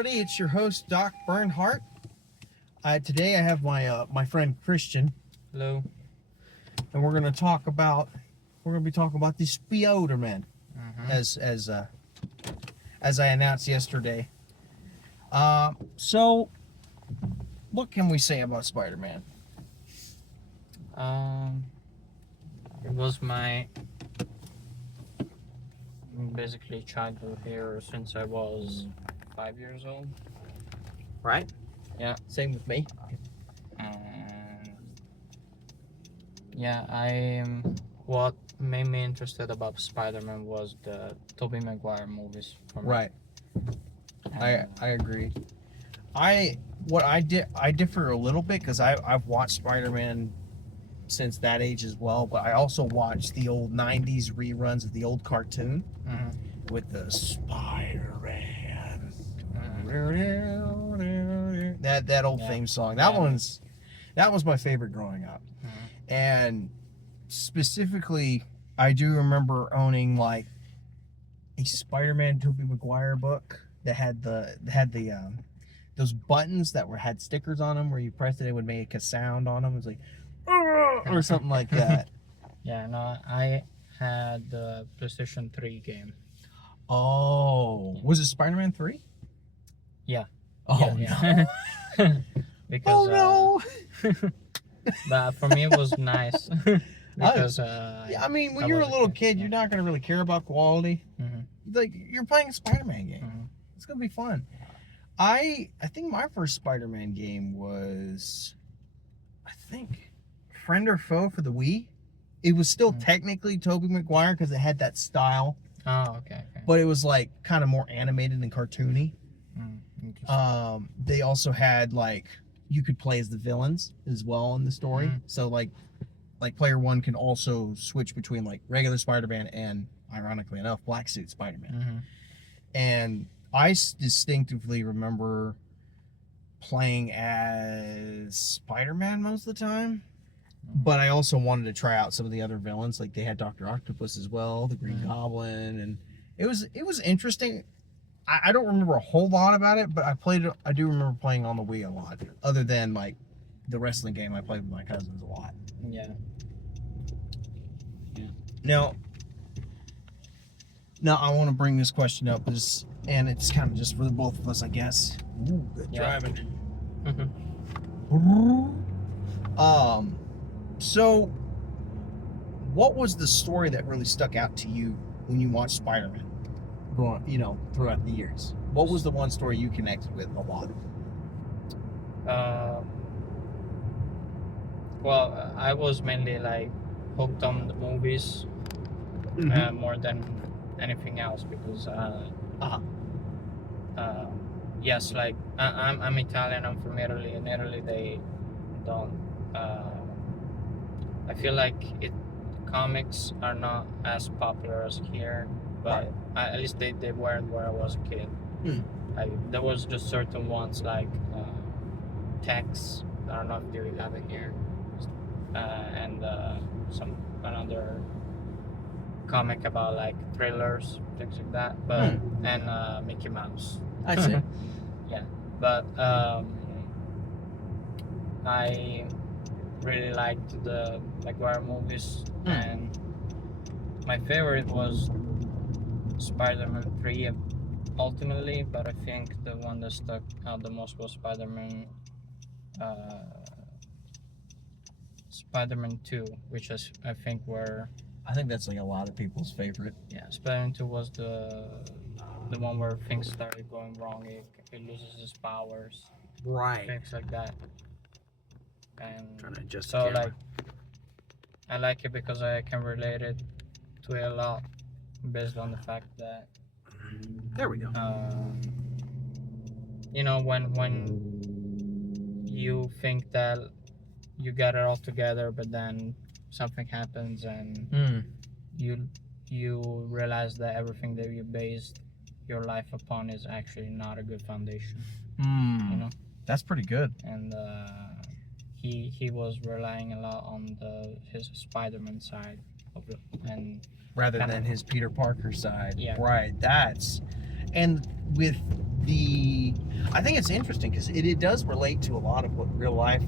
everybody. It's your host, Doc Bernhardt. Today I have my friend Christian. Hello. And we're gonna be talking about the Spider-Man, as I announced yesterday. So what can we say about Spider-Man? It was my basically childhood hero since I was 5 years old. Right? Yeah. Same with me. And yeah, what made me interested about Spider-Man was the Tobey Maguire movies. For me. Right. I agree. I differ a little bit because I've watched Spider-Man since that age as well, but I also watched the old 90s reruns of the old cartoon with the Spider-Man. That old theme song. That was my favorite growing up. And specifically, I do remember owning like a Spider-Man Tobey Maguire book that had those buttons that had stickers on them where you pressed it, it would make a sound on them. It was like or something like that. Yeah, no, I had the PlayStation 3 game. Oh, was it Spider-Man 3? Yeah. Oh yeah. no. Because oh no. but for me it was nice because I mean, when you're a little kid, you're not gonna really care about quality. Like, you're playing a Spider-Man game. It's gonna be fun. I think my first Spider-Man game was, Friend or Foe for the Wii. It was still technically Tobey Maguire because it had that style. Oh, okay. But it was like kind of more animated and cartoony. They also had like you could play as the villains as well in the story. So like player one can also switch between like regular Spider-Man and, ironically enough, Black Suit Spider-Man. And I distinctively remember playing as Spider-Man most of the time. But I also wanted to try out some of the other villains. Like they had Dr. Octopus as well, the Green Goblin, and it was interesting. I don't remember a whole lot about it, but I do remember playing on the Wii a lot. Other than like the wrestling game, I played with my cousins a lot. Yeah. Now I want to bring this question up, and it's kind of just for the both of us, I guess. Ooh, good driving. So, what was the story that really stuck out to you when you watched Spider-Man? Throughout the years, what was the one story you connected with a lot? Well, I was mainly like hooked on the movies more than anything else because yes, like I'm Italian. I'm from Italy. In Italy, they don't. I feel like comics are not as popular as here, but at least they weren't where I was a kid. There was just certain ones like Tex. I don't know if they have it here, and another comic about like thrillers, things like that. But and Mickey Mouse. I see. Yeah, but I really liked the Maguire movies, and my favorite was Spider-Man 3 ultimately, but I think the one that stuck out the most was Spider-Man 2, which is I think that's like a lot of people's favorite. Yeah, Spider-Man 2 was the one where things started going wrong. It loses its powers, things like that. And Trying to adjust so the camera. like I like it because I can relate it to it a lot based on the fact that There we go. When you think that you got it all together, but then something happens and you realize that everything that you based your life upon is actually not a good foundation. That's pretty good. And he was relying a lot on his Spider-Man side of it, and rather than his Peter Parker side. Yeah. Right. and with the, I think it's interesting because it does relate to a lot of what real life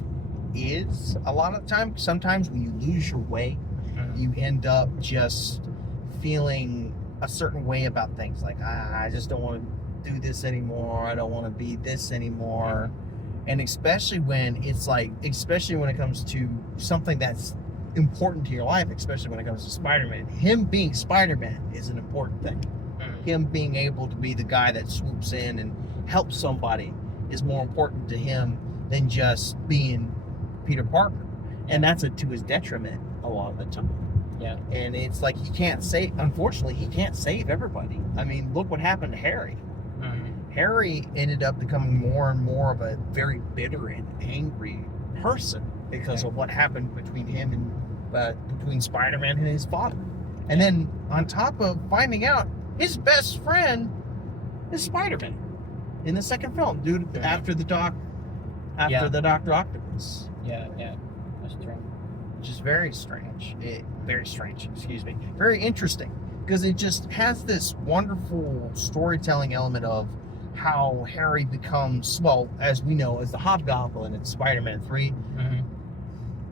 is. A lot of the time, sometimes when you lose your way, you end up just feeling a certain way about things. Like, I just don't want to do this anymore. I don't want to be this anymore. And especially when it's like, especially when it comes to something that's important to your life, especially when it comes to Spider-Man. Him being Spider-Man is an important thing. Him being able to be the guy that swoops in and helps somebody is more important to him than just being Peter Parker. And that's to his detriment a lot of the time. Yeah. And it's like unfortunately, he can't save everybody. I mean, look what happened to Harry. Harry ended up becoming more and more of a very bitter and angry person because of what happened between him and between Spider-Man and his father. And then on top of finding out his best friend is Spider-Man in the second film, after the Doctor Octopus. Yeah, that's true. Which is very strange. Excuse me. Very interesting because it just has this wonderful storytelling element of how Harry becomes, well, as we know, as the Hobgoblin in Spider-Man 3.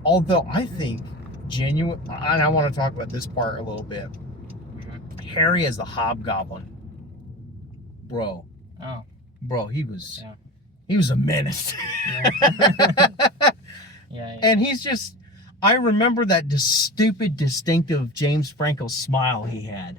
Although I think and I want to talk about this part a little bit. Harry as the Hobgoblin, bro, he was a menace. Yeah. And he's just, I remember that stupid, distinctive James Franco smile he had.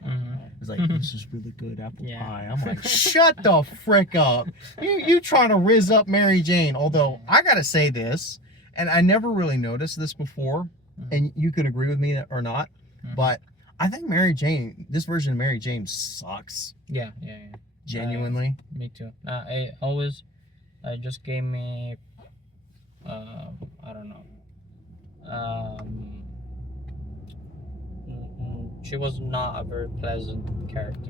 It's like, this is really good apple pie. I'm like, shut the frick up. You trying to rizz up Mary Jane. Although, I gotta say this, and I never really noticed this before, and you could agree with me or not, but I think this version of Mary Jane sucks. Yeah. Genuinely. Me too. It just gave me, I don't know. She was not a very pleasant character.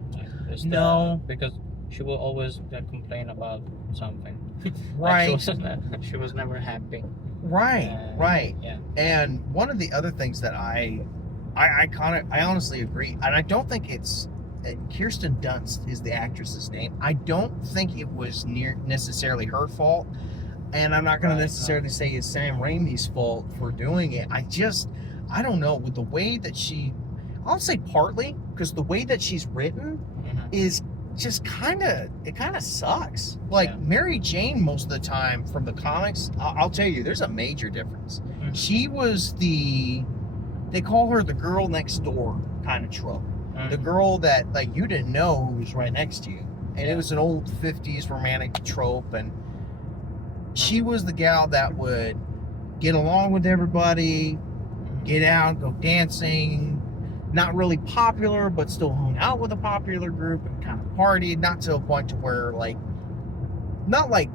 No. Because she will always complain about something. Right. She was never happy. Right. Yeah. And one of the other things that I honestly agree, and I don't think it's Kirsten Dunst is the actress's name. I don't think it was necessarily her fault, and I'm not going to necessarily say it's Sam Raimi's fault for doing it. I don't know, with the way that I'll say partly because the way that she's written is just kind of sucks. Like Mary Jane, most of the time from the comics, I'll tell you, there's a major difference. She was they call her the girl next door kind of trope. The girl that like you didn't know who was right next to you, and it was an old 50s romantic trope, and she was the gal that would get along with everybody, get out, go dancing, not really popular, but still hung out with a popular group and kind of partied, not to a point to where not like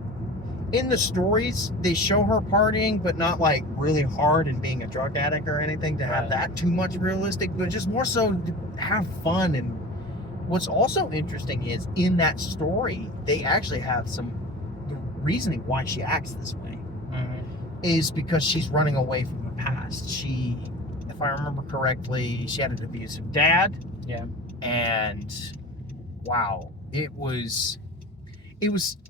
in the stories they show her partying, but not like really hard and being a drug addict or anything to have that too much realistic, but just more so to have fun. And what's also interesting is in that story, they actually have the reasoning why she acts this way is because she's running away from the past. If I remember correctly, she had an abusive dad. Yeah. And wow, it was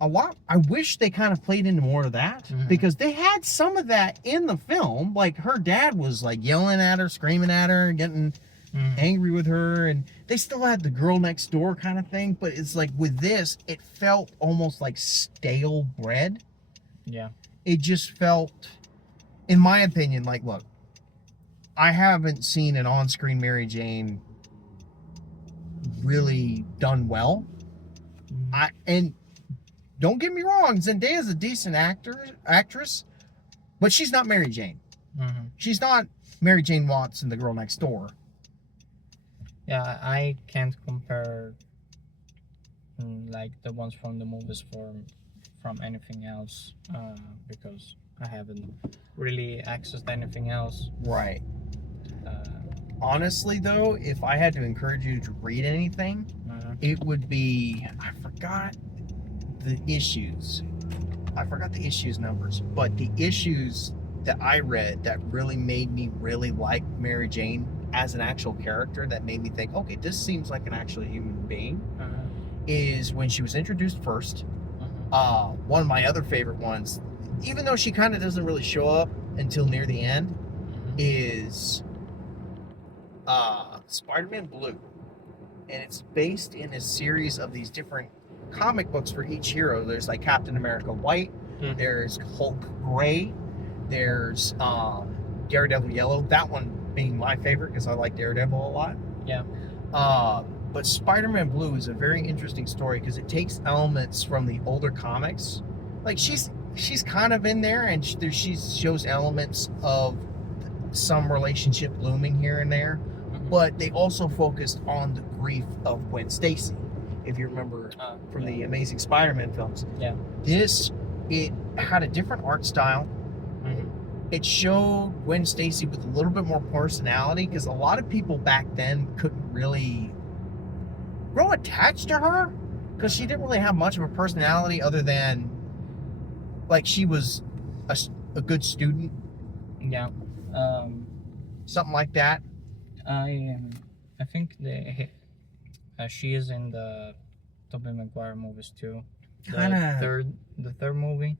a lot. I wish they kind of played into more of that because they had some of that in the film. Like her dad was like yelling at her, screaming at her, getting angry with her, and they still had the girl next door kind of thing. But it's like with this, it felt almost like stale bread. Yeah. It just felt, in my opinion, like, look, I haven't seen an on-screen Mary Jane really done well. And don't get me wrong, Zendaya's a decent actress, but she's not Mary Jane. She's not Mary Jane Watson, the girl next door. Yeah, I can't compare like the ones from the movies from anything else because I haven't really accessed anything else. Right. Honestly, though, if I had to encourage you to read anything, it would be, I forgot the issues numbers, but the issues that I read that really made me really like Mary Jane as an actual character, that made me think, okay, this seems like an actual human being, is when she was introduced first. Mhm. One of my other favorite ones, even though she kind of doesn't really show up until near the end, Mhm. is Spider-Man Blue. And it's based in a series of these different comic books for each hero. There's like Captain America White, Mhm. there's Hulk Gray, there's Daredevil Yellow. That one being my favorite because I like Daredevil a lot. Yeah. But Spider-Man Blue is a very interesting story because it takes elements from the older comics. Like she's kind of in there, and she shows elements of some relationship blooming here and there. Mhm. But they also focused on the grief of Gwen Stacy, if you remember from the Amazing Spider-Man films. Yeah. It had a different art style. Mhm. It showed Gwen Stacy with a little bit more personality because a lot of people back then couldn't really grow attached to her because she didn't really have much of a personality other than like she was a good student, Yeah. something like that. I think she is in the Tobey Maguire movies too. Kinda. The third movie,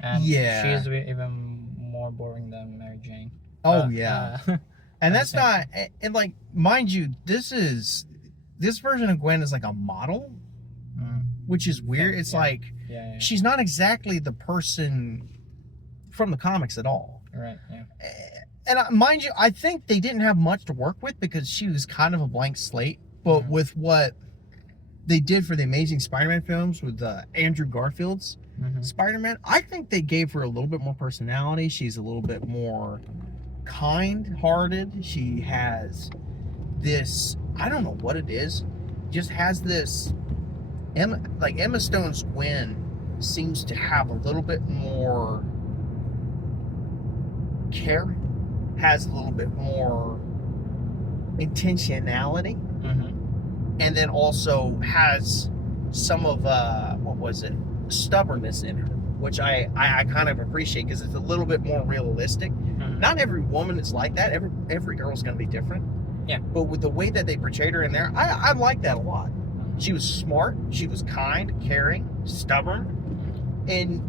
and Yeah. she is even more boring than Mary Jane. Oh But, yeah. I And that's think- not, and like, mind you, this version of Gwen is like a model, Mm, which is weird. It's Yeah. like, yeah, she's not exactly the person from the comics at all. right, yeah. And mind you, I think they didn't have much to work with because she was kind of a blank slate. But Mhm. with what they did for the Amazing Spider-Man films with Andrew Garfield's Mhm. Spider-Man, I think they gave her a little bit more personality. She's a little bit more kind-hearted. She has this, I don't know what it is, just has this Emma Stone's Gwen seems to have a little bit more care, has a little bit more intentionality, Mhm. and then also has some of stubbornness in her, which I kind of appreciate because it's a little bit more realistic. Mhm. Not every woman is like that. Every girl's gonna be different. Yeah. But with the way that they portrayed her in there, I like that a lot. She was smart, she was kind, caring, stubborn, and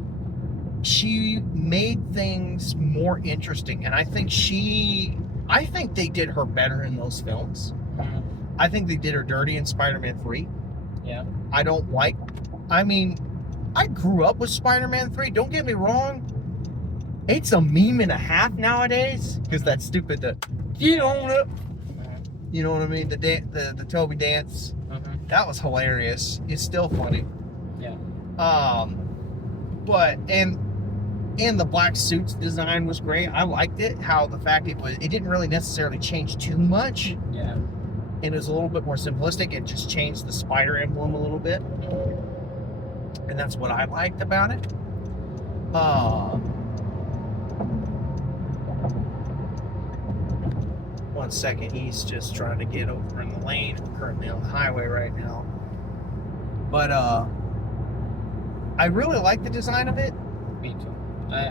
she made things more interesting. And I think they did her better in those films. Mhm. I think they did her dirty in Spider-Man 3. Yeah. I grew up with Spider-Man 3. Don't get me wrong. It's a meme and a half nowadays because that's stupid. Get on up. You know what I mean? The Toby dance. Mhm. That was hilarious. It's still funny. Yeah. But and the black suits design was great. I liked it. How the fact it didn't really necessarily change too much. Yeah. And it was a little bit more simplistic. It just changed the spider emblem a little bit. And that's what I liked about it. One second, he's just trying to get over in the lane. I'm currently on the highway right now. But I really like the design of it. Me too.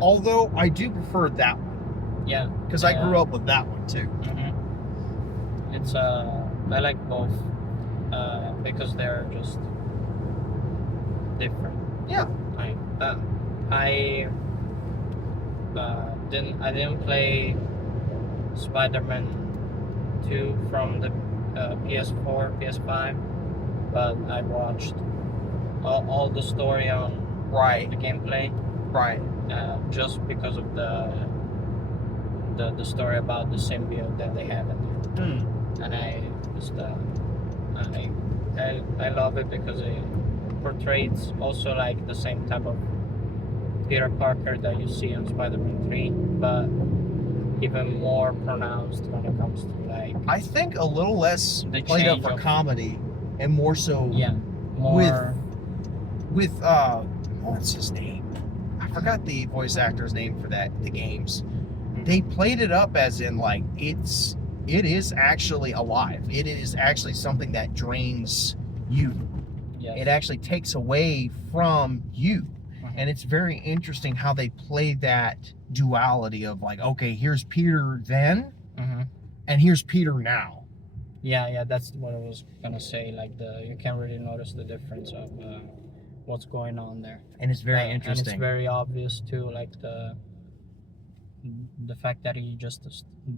Although I do prefer that one Yeah. because I grew up with that one too. Mhm. It's I like both because they're just different. Yeah. I didn't play Spider-Man 2 from the PS4, PS5, but I watched all the story on Right. the gameplay Right. just because of the story about the symbiote that they have in there. And I just I love it because it portrays also like the same type of Peter Parker that you see in Spider-Man 3, but even more pronounced when it comes to like I think a little less The played up change for of- comedy and more so more with what's his name? I forgot the voice actor's name for the games. They played it up as in like it is actually alive. It is actually something that drains you. yes. It actually takes away from you. Mhm. And it's very interesting how they play that duality of like, okay, here's Peter then Mhm. and here's Peter now. Yeah, that's what I was gonna say. Like you can't really notice the difference of what's going on there. And it's very And it's interesting. very obvious too, like the fact that he just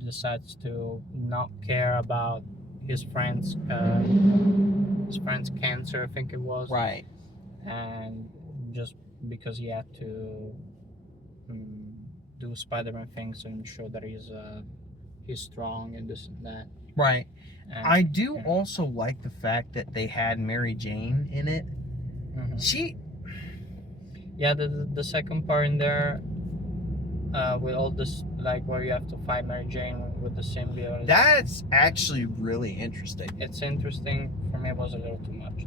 decides to not care about his friend's cancer, I think it was, Right. and just because he had to do Spider-Man things and show that he's strong and this and that. Right. And, I do also like the fact that they had Mary Jane in it. Mhm. She, Yeah, the second part in there, with all this, like where you have to fight Mary Jane with the symbiote. that's actually really interesting. It's interesting. For me, it was a little too much.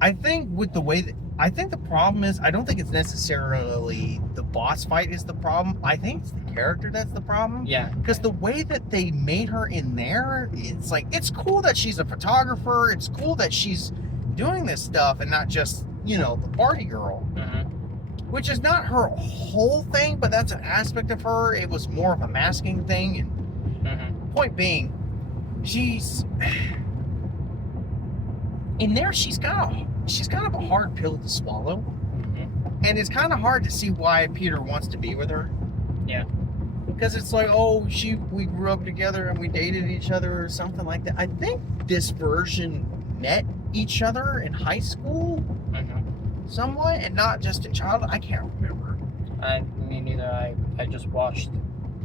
I think with the way that, I think the problem is, I don't think it's necessarily the boss fight is the problem. I think it's the character that's the problem. Yeah. Because the way that they made her in there, it's like, it's cool that she's a photographer. It's cool that she's doing this stuff and not just, you know, the party girl. Mm-hmm. Which is not her whole thing, but that's an aspect of her. It was more of a masking thing. And Mm-hmm. point being, she's in there. She's kind of a hard pill to swallow, Mm-hmm. and it's kind of hard to see why Peter wants to be with her. Yeah. Because it's like, oh, we grew up together and we dated each other or something like that. I think this version met each other in high school Mm-hmm. somewhat, and not just in childhood. I can't remember. Me neither. I just watched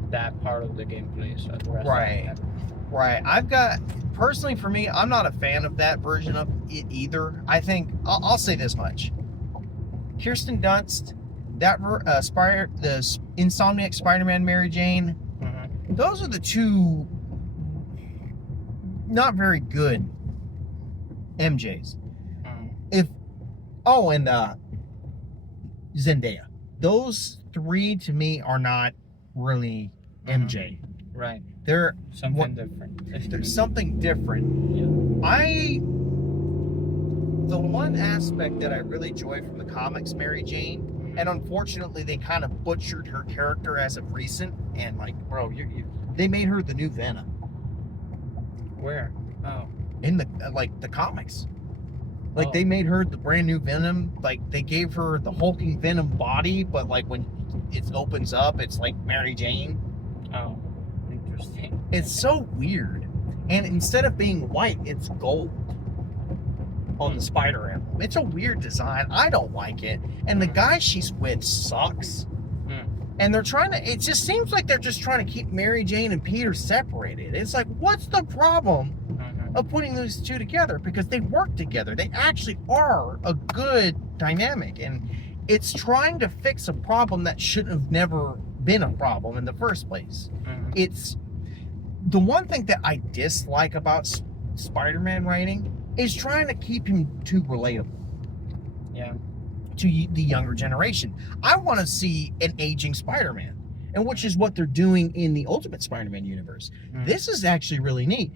that part of the gameplay, so the rest Right. I haven't. Right. I've got, personally for me, I'm not a fan of that version of it either. I think, I'll say this much. Kirsten Dunst, the Insomniac Spider-Man Mary Jane, Mm-hmm. those are the two not very good MJs. Mm-hmm. And Zendaya. Those three to me are not really MJ. Right. They're Something different. There's something different. Yeah. The one aspect that I really enjoy from the comics, Mary Jane, and unfortunately they kind of butchered her character as of recent, and like, bro, they made her the new Venom Where? Oh. in the the comics. Like Oh. they made her the brand new Venom. Like they gave her the hulking Venom body, but like when it opens up, it's like Mary Jane. Oh. Interesting. It's so weird. And instead of being white, it's gold on the spider emblem. It's a weird design. I don't like it. And the guy she's with sucks. And they're trying to, it just seems like they're just trying to keep Mary Jane and Peter separated. It's like, what's the problem Mm-hmm. of putting those two together? Because they work together. They actually are a good dynamic. And it's trying to fix a problem that should have never been a problem in the first place. Mm-hmm. It's the one thing that I dislike about Spider-Man writing is trying to keep him too relatable. Yeah. To the younger generation. I want to see an aging Spider-Man, and which is what they're doing in the Ultimate Spider-Man universe. Mm. This is actually really neat.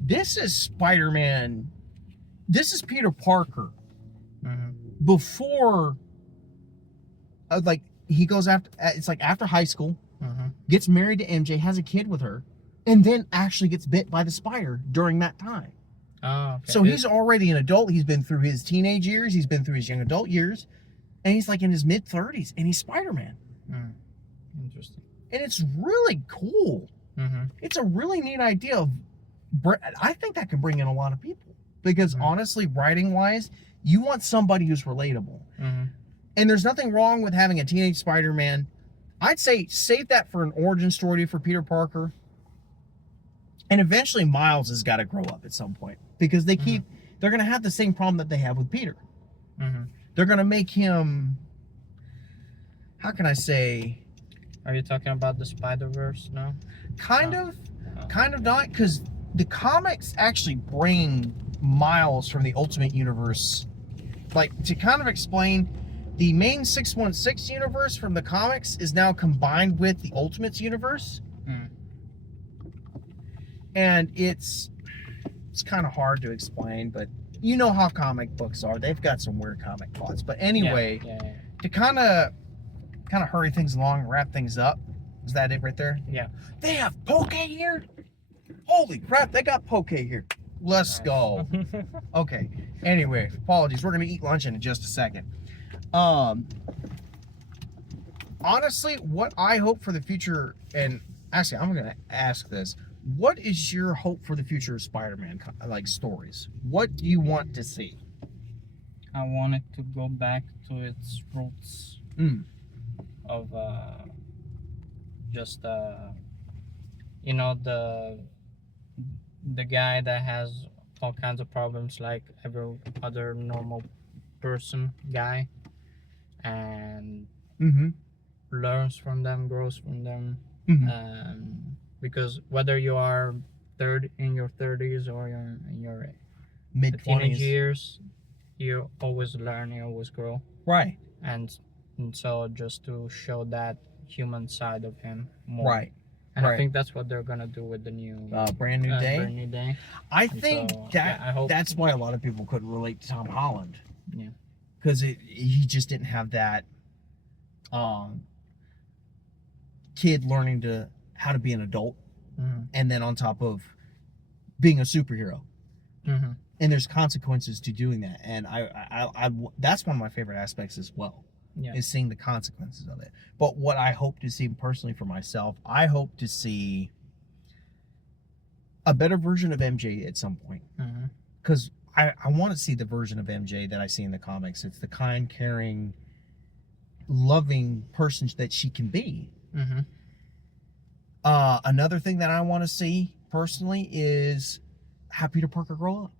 This is Spider-Man. This is Peter Parker Mm-hmm. before, he goes after. It's like after high school, Mm-hmm. gets married to MJ, has a kid with her, and then actually gets bit by the spider during that time. Oh, okay. So he's already an adult. He's been through his teenage years. He's been through his young adult years. And he's like in his mid-30s. And he's Spider-Man. Interesting. And it's really cool. Mm-hmm. It's a really neat idea. I think that can bring in a lot of people. Because honestly, writing-wise, you want somebody who's relatable. Mm-hmm. And there's nothing wrong with having a teenage Spider-Man. I'd say save that for an origin story for Peter Parker. And eventually Miles has got to grow up at some point. Because they're going to have the same problem that they have with Peter. Mm-hmm. They're going to make him, how can I say? Are you talking about the Spider-Verse now? Kind of not. Because the comics actually bring Miles from the Ultimate Universe. Like, to kind of explain, the main 616 universe from the comics is now combined with the Ultimates universe. Mm. And it's kind of hard to explain, but you know how comic books are. They've got some weird comic plots. But anyway, Yeah. to kind of hurry things along, wrap things up. Is that it right there? Yeah. They have Poke here? Holy crap, they got poke here. Let's go. Okay. Anyway, apologies. We're gonna eat lunch in just a second. Honestly, what I hope for the future, and actually, I'm gonna ask this: what is your hope for the future of Spider-Man, like stories? What do you want to see? I want it to go back to its roots of just you know, the guy that has all kinds of problems like every other normal person guy, and learns from them, grows from them. Because whether you are in your 30s or you're in your Mid teenage 20s. years, you always learn, you always grow. Right. And so just to show that human side of him more. Right. And right. I think that's what they're gonna do with the new Brand New Day. Brand New Day. I And think so, that yeah, I hope, that's why a lot of people couldn't relate to Tom Holland. Yeah. Because he just didn't have that kid learning how to be an adult, and then on top of being a superhero. And there's consequences to doing that, and I that's one of my favorite aspects as well. Yeah. Is seeing the consequences of it. But what I hope to see personally for myself, I hope to see a better version of MJ at some point. Because I want to see the version of MJ that I see in the comics. It's the kind, caring, loving person that she can be. Another thing that I want to see personally is have Peter Parker grow up.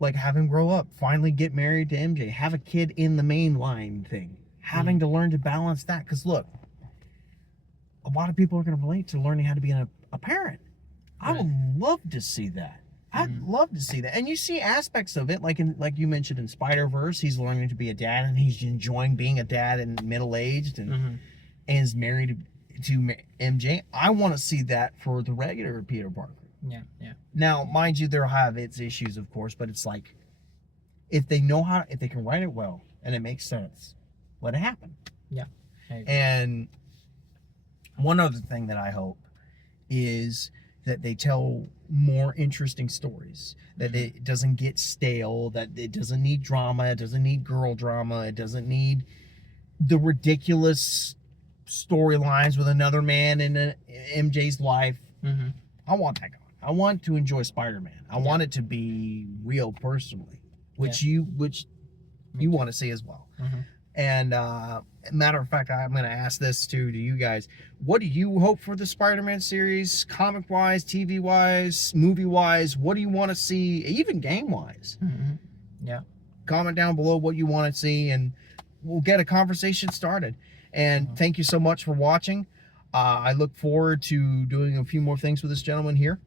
Like, have him grow up, finally get married to MJ, have a kid in the main line thing. Having to learn to balance that. Because, look, a lot of people are going to relate to learning how to be a parent. I would love to see that. I'd love to see that. And you see aspects of it, like you mentioned in Spider-Verse, he's learning to be a dad, and he's enjoying being a dad and middle-aged, and is married to MJ. I want to see that for the regular Peter Parker. Yeah. Now, mind you, there'll have its issues, of course, but it's like, if they can write it well and it makes sense, let it happen. Yeah. And one other thing that I hope is that they tell more interesting stories, that it doesn't get stale, that it doesn't need drama, it doesn't need girl drama, it doesn't need the ridiculous storylines with another man in MJ's life. I want that going. I want to enjoy Spider-Man. I want it to be real personally, which you want to see as well. And matter of fact, I'm going to ask this to you guys. What do you hope for the Spider-Man series, comic-wise, TV-wise, movie-wise? What do you want to see, even game-wise? Yeah. Comment down below what you want to see, and we'll get a conversation started. And thank you so much for watching. I look forward to doing a few more things with this gentleman here.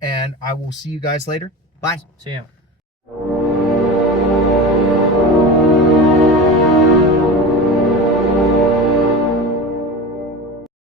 And I will see you guys later. Bye. See ya.